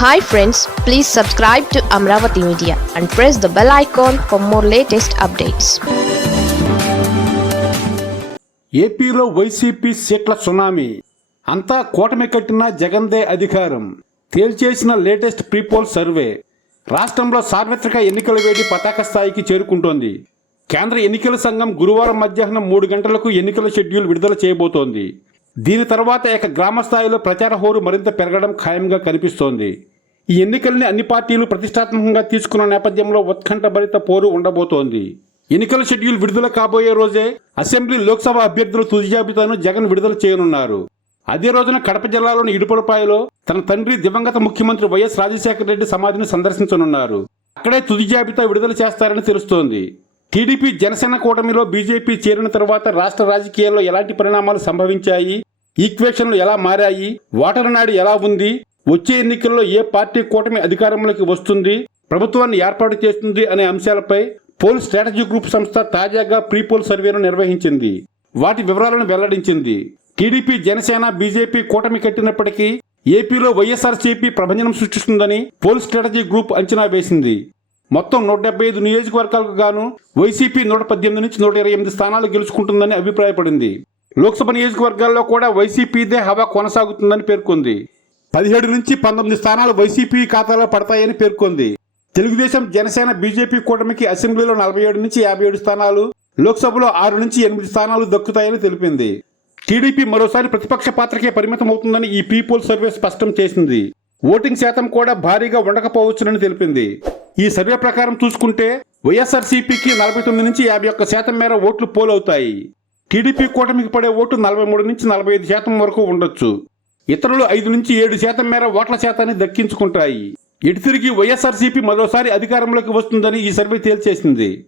Hi friends please subscribe to Amaravati media and press the bell icon for more latest updates ఏపీలో YCP సీట్ల tsunami. అంతా కూటమి కట్టిన జగన్దే అధికారం. తేల్చేసిన లేటెస్ట్ ప్రీపోల్ సర్వే. రాష్ట్రంలో సార్వత్రిక ఎన్నికల వేడి పతాక స్థాయికి చేరుకుంటోంది. కేంద్ర ఎన్నికల సంఘం గురువారం మధ్యాహ్నం మూడు గంటలకు ఎన్నికల షెడ్యూల్ విడుదల చేయబోతోంది. దీని తర్వాత ఇక గ్రామ స్థాయిలో ప్రచార హోరు మరింత పెరగడం ఖాయంగా కనిపిస్తోంది. ఈ ఎన్నికల్ని అన్ని పార్టీలు ప్రతిష్టాత్మకంగా తీసుకున్న నేపథ్యంలో ఉత్కంఠభరిత పోరు ఉండబోతోంది. ఎన్నికల షెడ్యూల్ విడుదల కాబోయే రోజే అసెంబ్లీ లోక్సభ అభ్యర్థుల తుది జాబితాను జగన్ విడుదల చేయనున్నారు. అదే రోజున కడప జిల్లాలోని ఇడుపలపాయలో తన తండ్రి దివంగత ముఖ్యమంత్రి వైఎస్ రాజశేఖర రెడ్డి సమాధిని సందర్శించనున్నారు. అక్కడే తుది జాబితా విడుదల చేస్తారని తెలుస్తోంది. టీడీపీ జనసేన కూటమిలో బీజేపీ చేరిన తర్వాత రాష్ట్ర రాజకీయాల్లో ఎలాంటి పరిణామాలు సంభవించాయి? ఈక్వేషన్లు ఎలా మారాయి? ఓటర్ నాడి ఎలా ఉంది? వచ్చే ఎన్నికల్లో ఏ పార్టీ కూటమి అధికారంలోకి వస్తుంది? ప్రభుత్వాన్ని ఏర్పాటు చేస్తుంది అనే అంశాలపై పోల్ స్ట్రాటజీ గ్రూప్ సంస్థ తాజాగా ప్రీపోల్ సర్వేను నిర్వహించింది. వాటి వివరాలను వెల్లడించింది. టీడీపీ జనసేన బీజేపీ కూటమి కట్టినప్పటికీ ఏపీలో వైఎస్ఆర్సీపీ ప్రభంజనం సృష్టిస్తుందని పోల్ స్ట్రాటజీ గ్రూప్ అంచనా వేసింది. మొత్తం నూట డెబ్బై ఐదు నియోజకవర్గాలకు గాను వైసీపీ నూట పద్దెనిమిది నుంచి నూట ఇరవై ఎనిమిది స్థానాలు గెలుచుకుంటుందని అభిప్రాయపడింది. లోక్సభ నియోజకవర్గాల్లో కూడా వైసీపీదే హవా కొనసాగుతుందని పేర్కొంది. పదిహేడు నుంచి పంతొమ్మిది స్థానాలు వైసీపీ ఖాతాలో పడతాయని పేర్కొంది. తెలుగుదేశం జనసేన బీజేపీ కూటమికి అసెంబ్లీలో నలభై ఏడు నుంచి యాభై ఏడు స్థానాలు లోక్సభలో ఆరు నుంచి ఎనిమిది స్థానాలు దక్కుతాయని తెలిపింది. టీడీపీ మరోసారి ప్రతిపక్ష పాత్రకే పరిమితమవుతుందని ఈ పీపోల్ సర్వే స్పష్టం చేసింది. ఓటింగ్ శాతం కూడా భారీగా ఉండకపోవచ్చునని తెలిపింది. ఈ సర్వే ప్రకారం చూసుకుంటే వైఎస్ఆర్సీపీకి నలభై తొమ్మిది నుంచి యాభై ఒక్క శాతం మేర ఓట్లు పోలవుతాయి. టీడీపీ కూటమికి పడే ఓటు నలభై మూడు నుంచి నలభై ఐదు శాతం వరకు ఉండొచ్చు. ఇతరులు ఐదు నుంచి ఏడు శాతం మేర ఓట్ల శాతాన్ని దక్కించుకుంటాయి. ఇటు తిరిగి వైఎస్ఆర్సీపీ మరోసారి అధికారంలోకి వస్తుందని ఈ సర్వే తేల్చేసింది.